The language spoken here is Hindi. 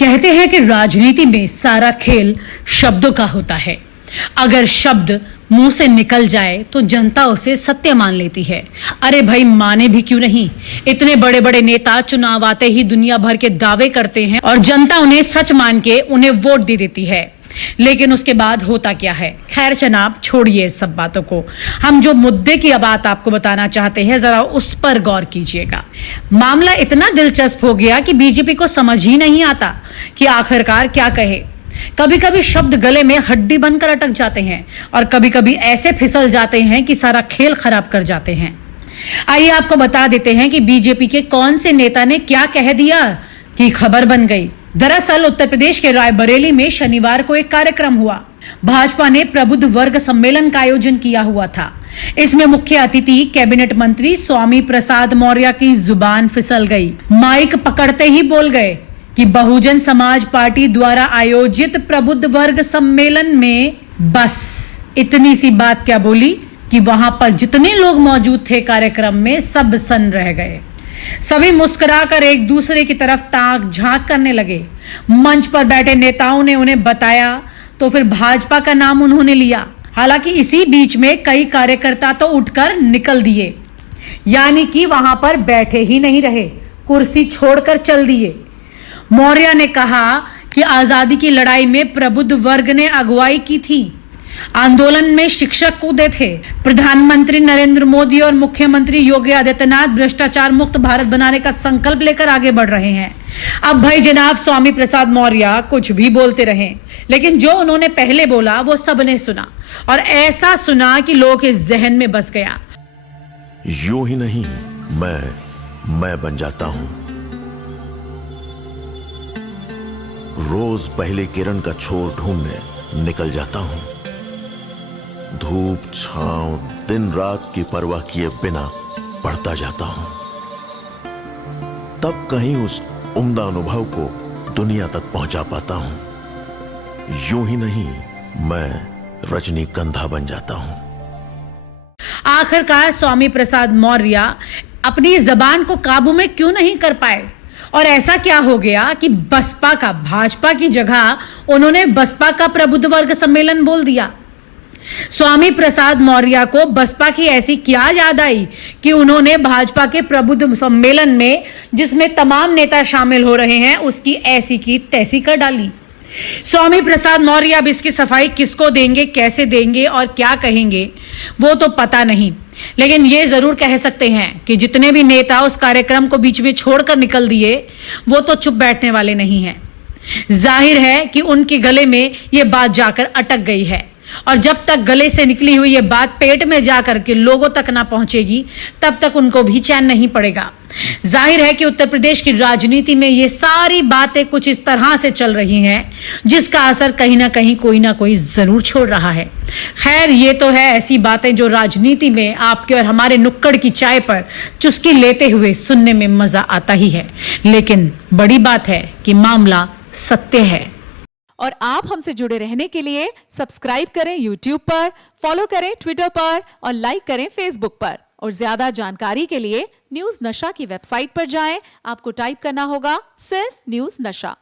कहते हैं कि राजनीति में सारा खेल शब्दों का होता है। अगर शब्द मुंह से निकल जाए तो जनता उसे सत्य मान लेती है। अरे भाई, माने भी क्यों नहीं। इतने बड़े बड़े नेता चुनाव आते ही दुनिया भर के दावे करते हैं और जनता उन्हें सच मान के उन्हें वोट दे देती है। लेकिन उसके बाद होता क्या है? खैर जनाब, छोड़िए इस सब बातों को। हम जो मुद्दे की बात आपको बताना चाहते हैं, जरा उस पर गौर कीजिएगा। मामला इतना दिलचस्प हो गया कि बीजेपी को समझ ही नहीं आता कि आखिरकार क्या कहे। कभी कभी शब्द गले में हड्डी बनकर अटक जाते हैं और कभी कभी ऐसे फिसल जाते हैं कि सारा खेल खराब कर जाते हैं। आइए आपको बता देते हैं कि बीजेपी के कौन से नेता ने क्या कह दिया कि खबर बन गई। दरअसल उत्तर प्रदेश के रायबरेली में शनिवार को एक कार्यक्रम हुआ। भाजपा ने प्रबुद्ध वर्ग सम्मेलन का आयोजन किया हुआ था। इसमें मुख्य अतिथि कैबिनेट मंत्री स्वामी प्रसाद मौर्य की जुबान फिसल गई। माइक पकड़ते ही बोल गए कि बहुजन समाज पार्टी द्वारा आयोजित प्रबुद्ध वर्ग सम्मेलन में, बस इतनी सी बात क्या बोली कि वहां पर जितने लोग मौजूद थे कार्यक्रम में, सब सन्न रह गए। सभी मुस्कुराकर एक दूसरे की तरफ ताक झांक करने लगे। मंच पर बैठे नेताओं ने उन्हें बताया तो फिर भाजपा का नाम उन्होंने लिया। हालांकि इसी बीच में कई कार्यकर्ता तो उठकर निकल दिए, यानी कि वहां पर बैठे ही नहीं रहे, कुर्सी छोड़कर चल दिए। मौर्य ने कहा कि आजादी की लड़ाई में प्रबुद्ध वर्ग ने अगुवाई की थी। आंदोलन में शिक्षक कूदे थे। प्रधानमंत्री नरेंद्र मोदी और मुख्यमंत्री योगी आदित्यनाथ भ्रष्टाचार मुक्त भारत बनाने का संकल्प लेकर आगे बढ़ रहे हैं। अब भाई जनाब स्वामी प्रसाद मौर्य कुछ भी बोलते रहे, लेकिन जो उन्होंने पहले बोला वो सबने सुना और ऐसा सुना कि लोगों के जहन में बस गया। यूं ही नहीं, मैं बन जाता हूं। रोज पहले किरण का छोर ढूंढने निकल जाता हूं। धूप छांव दिन रात की परवाह किए बिना पढ़ता जाता हूं। तब कहीं उस उम्दा अनुभव को दुनिया तक पहुंचा पाता हूं। यूं ही नहीं, मैं रजनीगंधा बन जाता हूं। आखिरकार स्वामी प्रसाद मौर्य अपनी जबान को काबू में क्यों नहीं कर पाए और ऐसा क्या हो गया कि बसपा का भाजपा की जगह उन्होंने बसपा का प्रबुद्ध वर्ग सम्मेलन बोल दिया। स्वामी प्रसाद मौर्य को बसपा की ऐसी क्या याद आई कि उन्होंने भाजपा के प्रबुद्ध सम्मेलन में, जिसमें तमाम नेता शामिल हो रहे हैं, उसकी ऐसी की तैसी कर डाली। स्वामी प्रसाद मौर्य अब इसकी सफाई किसको देंगे, कैसे देंगे और क्या कहेंगे वो तो पता नहीं, लेकिन ये जरूर कह सकते हैं कि जितने भी नेता उस कार्यक्रम को बीच में छोड़कर निकल दिए वो तो चुप बैठने वाले नहीं हैं। जाहिर है कि उनके गले में ये बात जाकर अटक गई है और जब तक गले से निकली हुई ये बात पेट में जाकर के लोगों तक ना पहुंचेगी तब तक उनको भी चैन नहीं पड़ेगा। जाहिर है कि उत्तर प्रदेश की राजनीति में ये सारी बातें कुछ इस तरह से चल रही हैं जिसका असर कहीं ना कोई जरूर छोड़ रहा है। खैर, ये तो है ऐसी बातें जो राजनीति में आपके और हमारे नुक्कड़ की चाय पर चुस्की लेते हुए सुनने में मजा आता ही है, लेकिन बड़ी बात है कि मामला सत्य है। और आप हमसे जुड़े रहने के लिए सब्सक्राइब करें YouTube पर, फॉलो करें Twitter पर और लाइक करें Facebook पर। और ज्यादा जानकारी के लिए न्यूज़ नशा की वेबसाइट पर जाएं। आपको टाइप करना होगा सिर्फ न्यूज़ नशा।